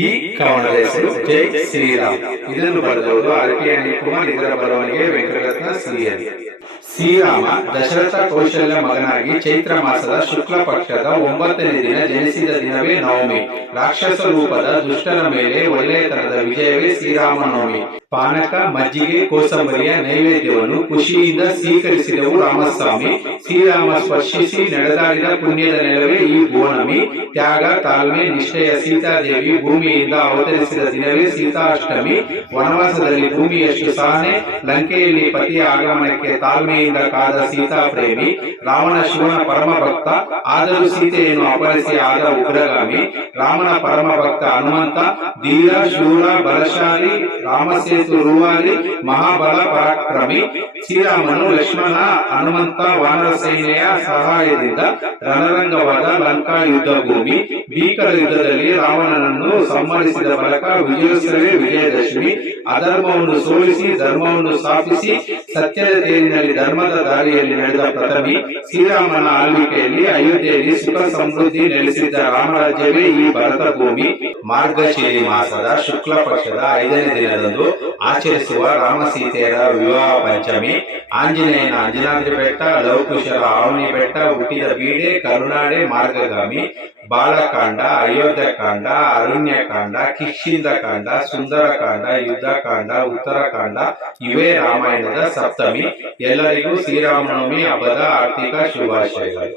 ಈ ಕವನದ ಹೆಸರು ಜೈ ಶ್ರೀರಾಮ್. ಇದನ್ನು ಬರೆದವರು ಆರ್.ಟಿ. ಅನಿಲ್ ಕುಮಾರ್. ಇದರ ಬರವಣಿಗೆ ವೆಂಕಟರತ್ನ ಸಿಎನ್. ಶ್ರೀರಾಮ ದಶರಥ ಕೌಶಲ್ಯ ಮಗನಾಗಿ ಚೈತ್ರ ಮಾಸದ ಶುಕ್ಲ ಪಕ್ಷದ 9ನೇ ದಿನ ಜನಿಸಿದ ದಿನವೇ ನವಮಿ. ರಾಕ್ಷಸ ರೂಪದ ದುಷ್ಟರ ಮೇಲೆ ಒಳ್ಳೆಯತನದ ವಿಜಯವೇ ಶ್ರೀರಾಮನವಮಿ. ಪಾನಕ, ಮಜ್ಜಿಗೆ, ಕೋಸಂಬರಿಯ ನೈವೇದ್ಯವನ್ನು ಖುಷಿಯಿಂದ ಸ್ವೀಕರಿಸಿದವು ರಾಮಸ್ವಾಮಿ. ಶ್ರೀರಾಮ ಸ್ಪರ್ಶಿಸಿ ನಡೆದಾಡಿದ ಪುಣ್ಯದ ನೆಲವೇ ಈ ಭುವನಮಿ. ತ್ಯಾಗ, ತಾಳ್ಮೆ, ನಿಷ್ಠೆಯ ಸೀತಾದೇವಿ ಭೂಮಿಯಿಂದ ಅವತರಿಸಿದ ದಿನವೇ ಸೀತಾಷ್ಟಮಿ. ವನವಾಸದಲ್ಲಿ ಭೂಮಿಯಷ್ಟು ಸಹನೆ, ಲಂಕೆಯಲ್ಲಿ ಪತಿಯ ಆಗಮನಕ್ಕೆ ತಾಳ್ಮೆಯಿಂದ ಕಾದ ಸೀತಾ ಪ್ರೇಮಿ. ರಾವಣ ಶಿವನ ಪರಮ ಭಕ್ತ, ಆದರೂ ಸೀತೆಯನ್ನು ಅಪಹರಿಸಿ ಆದ ಉಗ್ರಗಾಮಿ. ರಾಮನ ಪರಮ ಭಕ್ತ ಹನುಮಂತ, ಧೀರ, ಶೂರ, ಬಲಶಾಲಿ, ರಾಮಸೇತು ರೂವಾರಿ, ಮಹಾಬಲ ಪರಾಕ್ರಮಿ. ಶ್ರೀರಾಮನು ಲಕ್ಷ್ಮಣ, ಹನುಮಂತ, ವಾನರ ಸೇನೆಯ ಸಹಾಯದಿಂದ ರಣರಂಗವಾದ ಲಂಕಾ ಯುದ್ಧ ಭೂಮಿ. ಭೀಕರ ಯುದ್ಧದಲ್ಲಿ ರಾವಣನನ್ನು ಸಂಹರಿಸಿದ ಬಳಿಕ ವಿಜಯೋತ್ಸವೇ ವಿಜಯದಶಮಿ. ಅಧರ್ಮವನ್ನು ಸೋಲಿಸಿ ಧರ್ಮವನ್ನು ಸ್ಥಾಪಿಸಿ ಸತ್ಯದ ತೇರಿನಲ್ಲಿ ಧರ್ಮದ ದಾರಿಯಲ್ಲಿ ನಡೆದ ಪ್ರಥಮಿ. ಶ್ರೀರಾಮನ ಆಳ್ವಿಕೆಯಲ್ಲಿ ಅಯೋಧ್ಯೆಯಲ್ಲಿ ಸುಖ ಸಮೃದ್ಧಿ ನೆಲೆಸಿದ್ದ ರಾಮರಾಜ್ಯವೇ ಈ ಭರತ ಭೂಮಿ. ಮಾರ್ಗಶಿರಿ ಮಾಸದ ಶುಕ್ಲ ಪಕ್ಷದ 5ನೇ ದಿನದಂದು ಆಚರಿಸುವ ರಾಮ ಸೀತೆಯರ ವಿವಾಹ ಪಂಚಮಿ. ಆಂಜನೇಯನ ಅಂಜನಾದ್ರಿ ಬೆಟ್ಟ, ಲವಕುಶರ ಆವನಿ ಬೆಟ್ಟ, ಹುಟ್ಟಿದ ಬೀಡೆ, ಕರುನಾಡೆ, ಮಾರ್ಗಗಾಮಿ. ಬಾಲಕಾಂಡ, ಅಯೋಧ್ಯಕಾಂಡ, ಅರಣ್ಯಕಾಂಡ, ಕಿಷ್ಕಿಂಧಕಾಂಡ, ಸುಂದರಕಾಂಡ, ಯುದ್ಧಕಾಂಡ, ಉತ್ತರಕಾಂಡ ಇವೇ ರಾಮಾಯಣದ ಸಪ್ತಮಿ. ಎಲ್ಲರಿಗೂ ಶ್ರೀರಾಮನವಮಿ ಹಬ್ಬದ ಆರ್ಥಿಕ ಶುಭಾಶಯಗಳು.